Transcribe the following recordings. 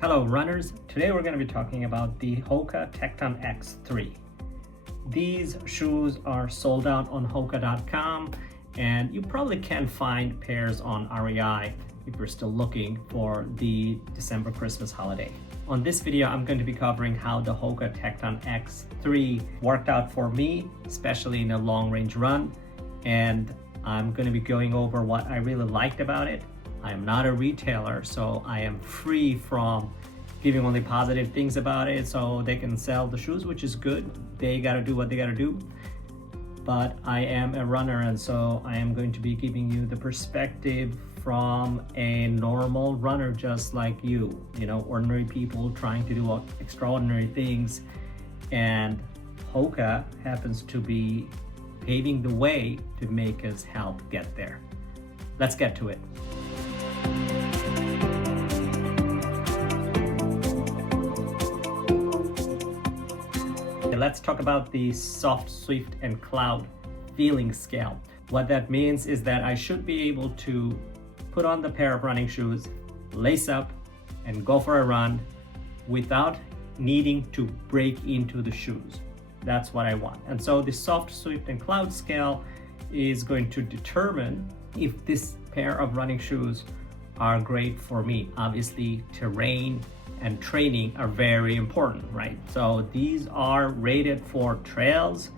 Hello runners, today we're going to be talking about the Hoka Tecton X3. These shoes are sold out on Hoka.com and you probably can find pairs on REI if you're still looking for the December Christmas holiday. On this video, I'm going to be covering how the Hoka Tecton X3 worked out for me, especially in a long range run, and I'm going to be going over what I really liked about it. I am not a retailer, so I am free from giving only positive things about it, so they can sell the shoes, which is good. They gotta do what they gotta do. But I am a runner, and so I am going to be giving you the perspective from a normal runner just like you. You know, ordinary people trying to do extraordinary things. And Hoka happens to be paving the way to make us help get there. Let's get to it. Let's talk about the soft, swift, and cloud feeling scale. What that means is that I should be able to put on the pair of running shoes, lace up, and go for a run without needing to break into the shoes. That's what I want. And so the soft, swift, and cloud scale is going to determine if this pair of running shoes are great for me. Obviously, terrain and training are very important, right? So these are rated for trails.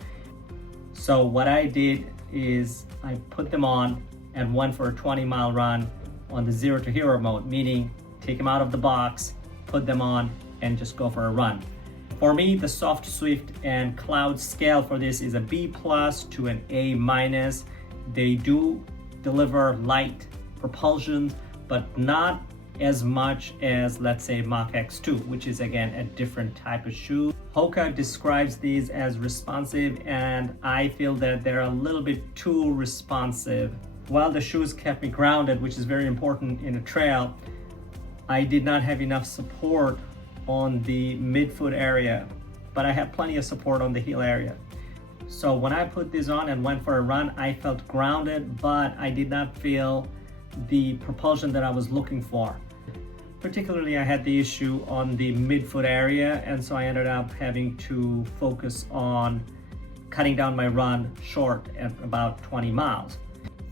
So what I did is I put them on and went for a 20-mile run on the 0 to hero mode, meaning take them out of the box, put them on, and just go for a run. For me, the soft, swift, and cloud scale for this is a B+ to an A-. They do deliver light propulsion, but not as much as, let's say, Mach X2, which is again a different type of shoe. Hoka describes these as responsive, and I feel that they're a little bit too responsive. While the shoes kept me grounded, which is very important in a trail, I did not have enough support on the midfoot area, but I had plenty of support on the heel area. So when I put these on and went for a run, I felt grounded, but I did not feel the propulsion that I was looking for. Particularly, I had the issue on the midfoot area, and so I ended up having to focus on cutting down my run short at about 20 miles.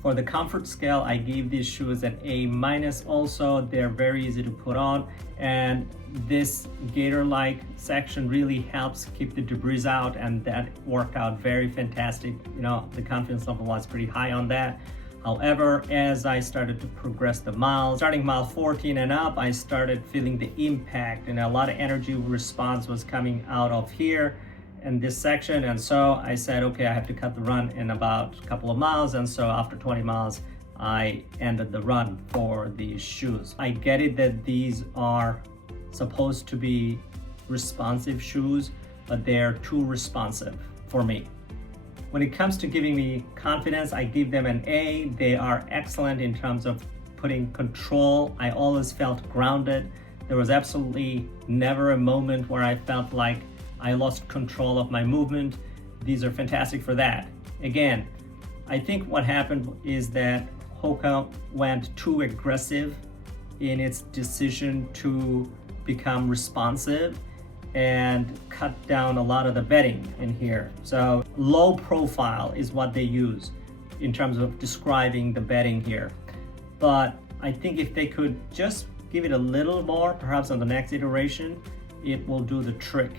For the comfort scale, I gave these shoes an A- also. They're very easy to put on, and this gator-like section really helps keep the debris out, and that worked out very fantastic. You know, the confidence level was pretty high on that. However, as I started to progress the miles, starting mile 14 and up, I started feeling the impact, and a lot of energy response was coming out of here in this section. And so I said, okay, I have to cut the run in about a couple of miles. And so after 20 miles, I ended the run for these shoes. I get it that these are supposed to be responsive shoes, but they're too responsive for me. When it comes to giving me confidence, I give them an A. They are excellent in terms of putting control. I always felt grounded. There was absolutely never a moment where I felt like I lost control of my movement. These are fantastic for that. Again, I think what happened is that Hoka went too aggressive in its decision to become responsive and cut down a lot of the bedding in here. So low profile is what they use in terms of describing the bedding here. But I think if they could just give it a little more, perhaps on the next iteration, it will do the trick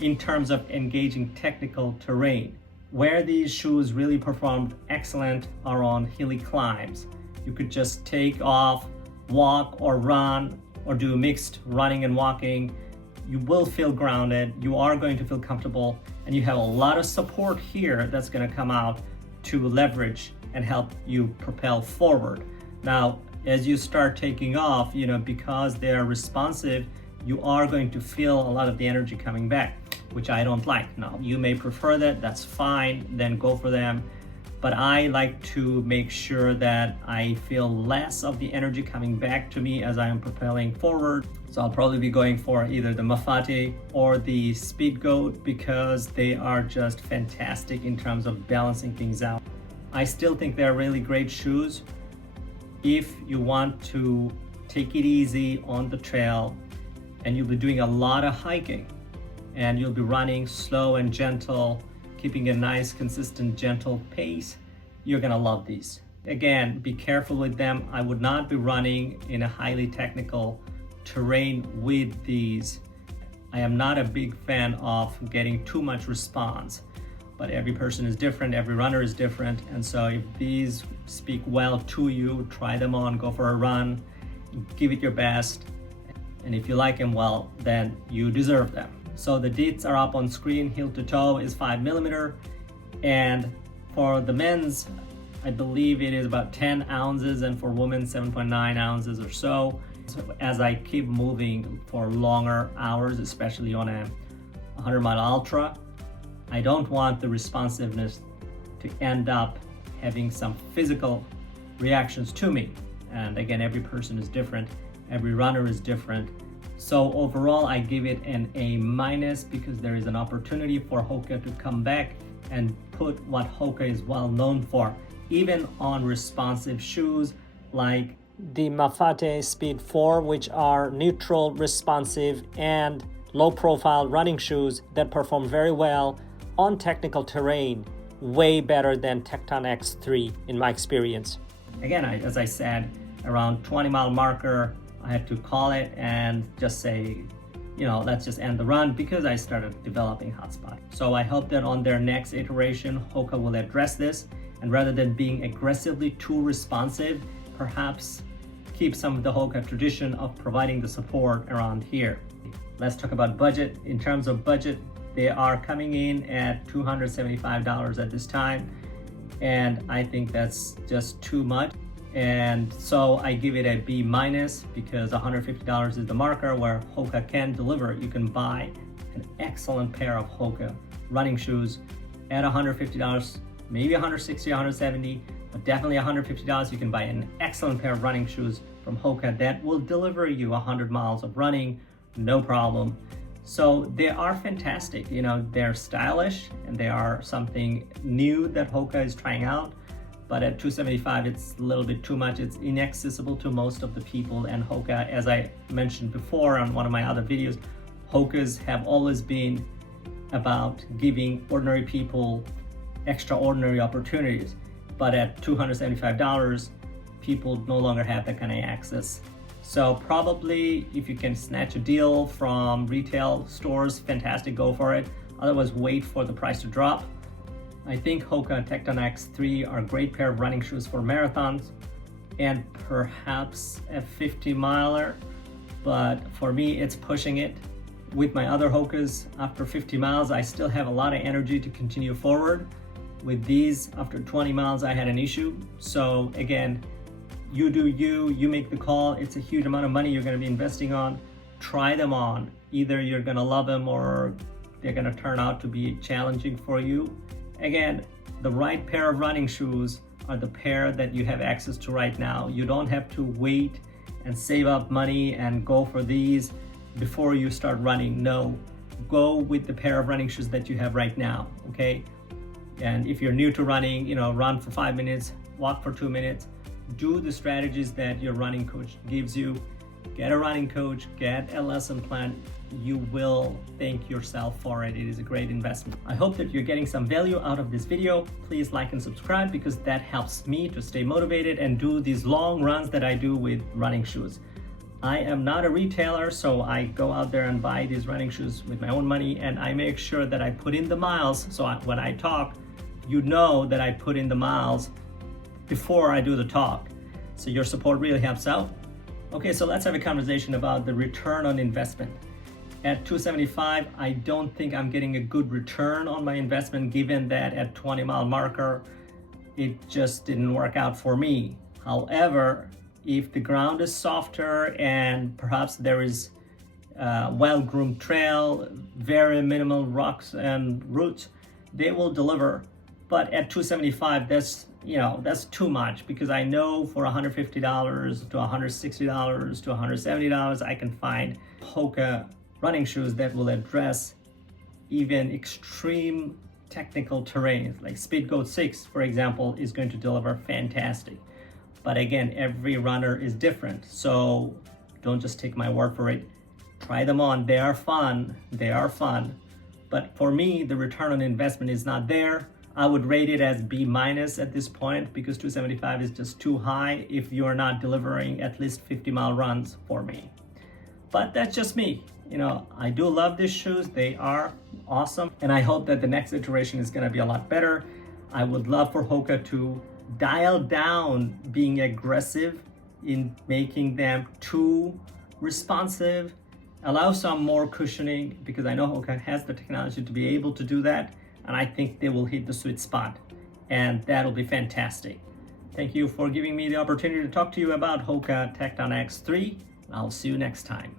in terms of engaging technical terrain. Where these shoes really performed excellent are on hilly climbs. You could just take off, walk or run, or do mixed running and walking. You will feel grounded, you are going to feel comfortable, and you have a lot of support here that's going to come out to leverage and help you propel forward. Now, as you start taking off, you know, because they're responsive, you are going to feel a lot of the energy coming back, which I don't like. Now, you may prefer that, that's fine, then go for them. But I like to make sure that I feel less of the energy coming back to me as I am propelling forward. So I'll probably be going for either the Mafate or the Speed Goat because they are just fantastic in terms of balancing things out. I still think they're really great shoes. If you want to take it easy on the trail, and you'll be doing a lot of hiking, and you'll be running slow and gentle, keeping a nice, consistent, gentle pace, you're gonna love these. Again, be careful with them. I would not be running in a highly technical terrain with these. I am not a big fan of getting too much response, but every person is different, every runner is different, and so if these speak well to you, try them on, go for a run, give it your best, and if you like them, well, then you deserve them. So the deets are up on screen. Heel to toe is 5mm, and for the men's, I believe it is about 10 ounces, and for women, 7.9 ounces or so. So as I keep moving for longer hours, especially on a 100-mile ultra, I don't want the responsiveness to end up having some physical reactions to me. And again, every person is different, every runner is different. So overall, I give it an A- because there is an opportunity for Hoka to come back and put what Hoka is well known for, even on responsive shoes like the Mafate Speed 4, which are neutral, responsive, and low-profile running shoes that perform very well on technical terrain, way better than Tecton X3 in my experience. Again, as I said, around 20-mile marker, I had to call it and just say, let's just end the run, because I started developing hotspot. So I hope that on their next iteration, Hoka will address this, and rather than being aggressively too responsive, perhaps keep some of the Hoka tradition of providing the support around here. Let's talk about budget. In terms of budget, they are coming in at $275 at this time, and I think that's just too much. And so I give it a B-, because $150 is the marker where Hoka can deliver. You can buy an excellent pair of Hoka running shoes at $150, maybe $160, $170, but definitely $150. You can buy an excellent pair of running shoes from Hoka that will deliver you 100 miles of running, no problem. So they are fantastic. They're stylish, and they are something new that Hoka is trying out. But at $275, it's a little bit too much. It's inaccessible to most of the people. And Hoka, as I mentioned before on one of my other videos, Hokas have always been about giving ordinary people extraordinary opportunities. But at $275, people no longer have that kind of access. So probably if you can snatch a deal from retail stores, fantastic, go for it. Otherwise, wait for the price to drop. I think Hoka Tecton X3 are a great pair of running shoes for marathons and perhaps a 50-miler, but for me, it's pushing it. With my other Hokas, after 50 miles, I still have a lot of energy to continue forward. With these, after 20 miles, I had an issue. So again, you do you make the call. It's a huge amount of money you're gonna be investing on. Try them on. Either you're gonna love them or they're gonna turn out to be challenging for you. Again, the right pair of running shoes are the pair that you have access to right now. You don't have to wait and save up money and go for these before you start running. No, go with the pair of running shoes that you have right now, okay? And if you're new to running, run for 5 minutes, walk for 2 minutes, do the strategies that your running coach gives you. Get a running coach, get a lesson plan. You will thank yourself for it. It is a great investment. I hope that you're getting some value out of this video. Please like and subscribe, because that helps me to stay motivated and do these long runs that I do with running shoes. I am not a retailer, so I go out there and buy these running shoes with my own money, and I make sure that I put in the miles. So when I talk, you know that I put in the miles before I do the talk. So your support really helps out. Okay, so let's have a conversation about the return on investment. At $275, I don't think I'm getting a good return on my investment, given that at 20-mile marker, it just didn't work out for me. However, if the ground is softer and perhaps there is a well-groomed trail, very minimal rocks and roots, they will deliver. But at $275, that's too much, because I know for $150 to $160 to $170, I can find Hoka running shoes that will address even extreme technical terrains. Like Speedgoat 6, for example, is going to deliver fantastic. But again, every runner is different, so don't just take my word for it. Try them on. They are fun. They are fun. But for me, the return on investment is not there. I would rate it as B- at this point because 275 is just too high if you're not delivering at least 50-mile runs for me. But that's just me. You know, I do love these shoes. They are awesome. And I hope that the next iteration is going to be a lot better. I would love for Hoka to dial down being aggressive in making them too responsive, allow some more cushioning, because I know Hoka has the technology to be able to do that. And I think they will hit the sweet spot. And that'll be fantastic. Thank you for giving me the opportunity to talk to you about Hoka Tecton X3. I'll see you next time.